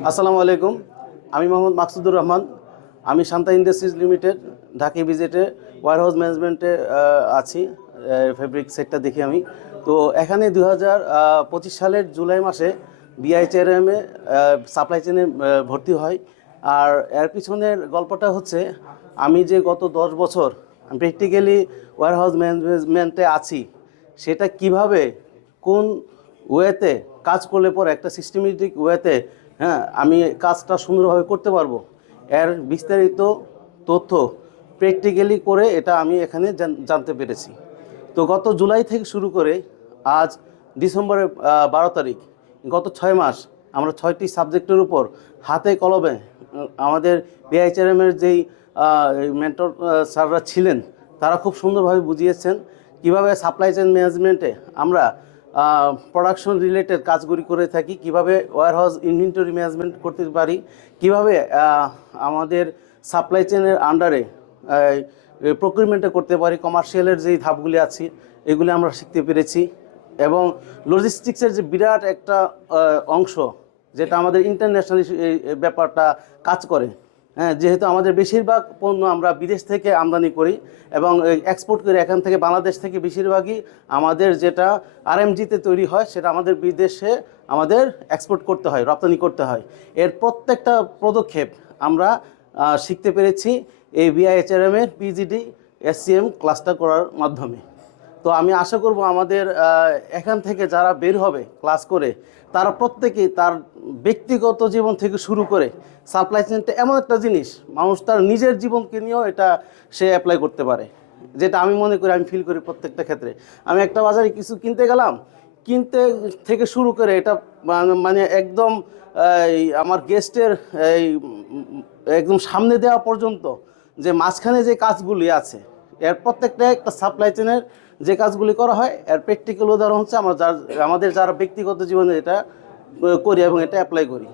আসসালামু আলাইকুম। আমি মোহাম্মদ মাকসুদুর রহমান। আমি শান্তা ইন্ডাস্ট্রিজ লিমিটেড ঢাকা ভিজিটে ওয়্যারহাউস ম্যানেজমেন্টে আছি। ফেব্রিক সেক্টর দেখি আমি। তো এখানে 2025 সালের জুলাই মাসে বিআইএচআরএমে সাপ্লাই চেনে ভর্তি হয়। আর এর পিছনের গল্পটা হচ্ছে, আমি যে গত 10 বছর প্র্যাকটিক্যালি ওয়্যারহাউস ম্যানেজমেন্টে আছি, সেটা কিভাবে কোন ওয়েতে কাজ করলে পরে একটা সিস্টেমেটিক ওয়েতে আমি কাজটা সুন্দরভাবে করতে পারবো, এর বিস্তারিত তথ্য প্র্যাকটিক্যালি করে এটা আমি এখানে জানতে পেরেছি। তো গত জুলাই থেকে শুরু করে আজ ডিসেম্বরের 12 তারিখ, গত 6 মাস আমরা 6টি সাবজেক্টের উপর হাতে কলমে আমাদের বিআইএচআরএমের যেই মেন্টর স্যাররা ছিলেন, তারা খুব সুন্দরভাবে বুঝিয়েছেন কিভাবে সাপ্লাই চেইন ম্যানেজমেন্টে আমরা প্রোডাকশন রিলেটেড কাজগুলি করে থাকি, কিভাবে ওয়্যারহাউস ইনভেন্টরি ম্যানেজমেন্ট করতে পারি, কিভাবে আমাদের সাপ্লাই চেইনের আন্ডারে প্রকিউরমেন্টে করতে পারি, কমার্শিয়ালের যেই ধাপগুলি আছে এগুলি আমরা শিখতে পেরেছি। এবং লজিস্টিক্সের যে বিরাট একটা অংশ, যেটা আমাদের ইন্টারন্যাশনালি ব্যাপারটা কাজ করে, যেহেতু আমাদের বেশিরভাগ পণ্য আমরা বিদেশ থেকে আমদানি করি এবং এক্সপোর্ট করি, এখান থেকে বাংলাদেশ থেকে বেশিরভাগই আমাদের যেটা আরএমজিতে তৈরি হয় সেটা আমাদের বিদেশে আমাদের এক্সপোর্ট করতে হয়, রপ্তানি করতে হয়। এর প্রত্যেকটা পদক্ষেপ আমরা শিখতে পেরেছি এই বিআইএচআরএমের পিজিডি এসসিএম ক্লাসটা করার মাধ্যমে। তো আমি আশা করব আমাদের এখান থেকে যারা বের হবে ক্লাস করে, তারা প্রত্যেকেই তার ব্যক্তিগত জীবন থেকে শুরু করে সাপ্লাই চেইনটা এমন একটা জিনিস, মানুষ তার নিজের জীবনকে নিয়েও এটা সে অ্যাপ্লাই করতে পারে, যেটা আমি মনে করি, আমি ফিল করি প্রত্যেকটা ক্ষেত্রে। আমি একটা বাজারে কিছু কিনতে গেলাম, কিনতে থেকে শুরু করে এটা মানে একদম আমার গেস্টের এই একদম সামনে দেওয়া পর্যন্ত যে মাঝখানে যে কাজগুলি আছে, এর প্রত্যেকটা একটা সাপ্লাই চেনের যে কাজগুলি করা হয়, এর প্র্যাকটিক্যাল উদাহরণ হচ্ছে আমাদের যারা ব্যক্তিগত জীবনে এটা করি এবং এটা অ্যাপ্লাই করি।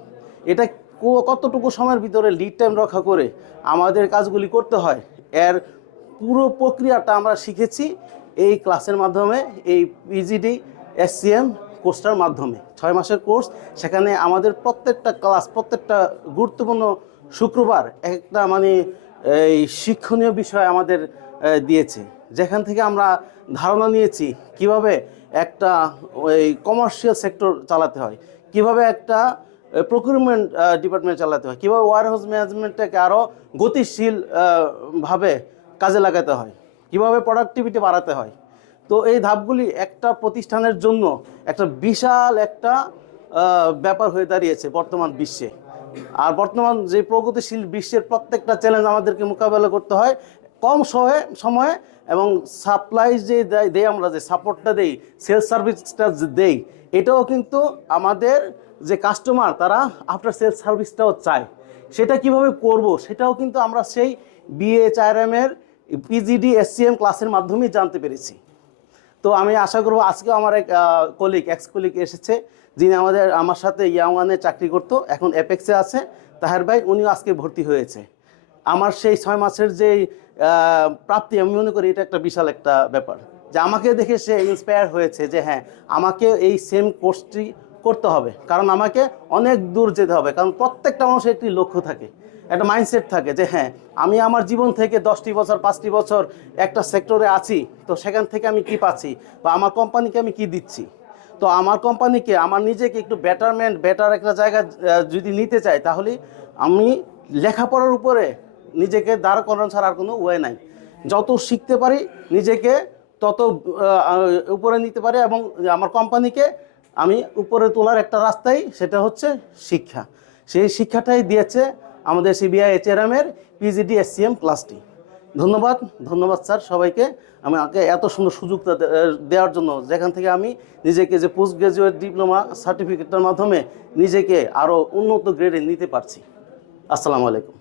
এটা কতটুকু সময়ের ভিতরে লিড টাইম রক্ষা করে আমাদের কাজগুলি করতে হয়, এর পুরো প্রক্রিয়াটা আমরা শিখেছি এই ক্লাসের মাধ্যমে, এই পিজিডি এসসিএম কোর্সটার মাধ্যমে। 6 মাসের কোর্স, সেখানে আমাদের প্রত্যেকটা ক্লাস, প্রত্যেকটা গুরুত্বপূর্ণ শুক্রবার একটা মানে এই শিক্ষণীয় বিষয় আমাদের দিয়েছে, যেখান থেকে আমরা ধারণা নিয়েছি কিভাবে একটা ওই কমার্শিয়াল সেক্টর চালাতে হয়, কিভাবে একটা প্রকিউরমেন্ট ডিপার্টমেন্ট চালাতে হয়, কীভাবে ওয়্যারহাউস ম্যানেজমেন্টটাকে আরও গতিশীল ভাবে কাজে লাগাতে হয়, কিভাবে প্রোডাক্টিভিটি বাড়াতে হয়। তো এই ধাপগুলি একটা প্রতিষ্ঠানের জন্য একটা বিশাল একটা ব্যাপার হয়ে দাঁড়িয়েছে বর্তমান বিশ্বে। আর বর্তমান যে প্রগতিশীল বিশ্বের প্রত্যেকটা চ্যালেঞ্জ আমাদেরকে মোকাবেলা করতে হয় কম সময়ে, এবং সাপ্লাই যে দেই, আমরা যে সাপোর্টটা দেই, সেলস সার্ভিসটা দেই, এটাও কিন্তু আমাদের যে কাস্টমার তারা আফটার সেলস সার্ভিসটাও চায়। সেটা কিভাবে করব সেটাও কিন্তু আমরা সেই বিএইচআরএমের পিজিডি এসসিএম ক্লাসের মাধ্যমেই জানতে পেরেছি। তো আমি আশা করব আজকেও আমার এক এক্স কলিগ এসেছে, যিনি আমার সাথে ইয়াংওয়ানে চাকরি করতো, এখন অ্যাপেক্সে আছে, তাহের ভাই, উনিও আজকে ভর্তি হয়েছে। আমার সেই 6 মাসের যেই প্রাপ্তি, আমি মনে করি এটা একটা বিশাল একটা ব্যাপার, যে আমাকে দেখে সে ইন্সপায়ার হয়েছে যে হ্যাঁ, আমাকে এই সেম কোর্সটি করতে হবে, কারণ আমাকে অনেক দূর যেতে হবে। কারণ প্রত্যেকটা মানুষের একটি লক্ষ্য থাকে, একটা মাইন্ডসেট থাকে যে হ্যাঁ, আমি আমার জীবন থেকে 10টি বছর 5টি বছর একটা সেক্টরে আছি, তো সেখান থেকে আমি কি পাচ্ছি বা আমার কোম্পানিকে আমি কি দিচ্ছি। তো আমার কোম্পানিকে, আমার নিজেকে একটু বেটার একটা জায়গা যদি নিতে চাই, তাহলে আমি লেখাপড়ার উপরে নিজেকে দাঁড় করানো ছাড়া আর কোনো ওয়ে নাই। যত শিখতে পারি নিজেকে তত উপরে নিতে পারি, এবং আমার কোম্পানিকে আমি উপরে তোলার একটা রাস্তাই সেটা হচ্ছে শিক্ষা। সেই শিক্ষাটাই দিয়েছে আমাদের বিআইএচআরএমের পিজিডি এসসিএম ক্লাসটি। ধন্যবাদ স্যার সবাইকে আমাকে এত সুন্দর সুযোগটা দেওয়ার জন্য, যেখান থেকে আমি নিজেকে যে পোস্ট গ্রাজুয়েট ডিপ্লোমা সার্টিফিকেটের মাধ্যমে নিজেকে আরও উন্নত গ্রেডে নিতে পারছি। আসসালামু আলাইকুম।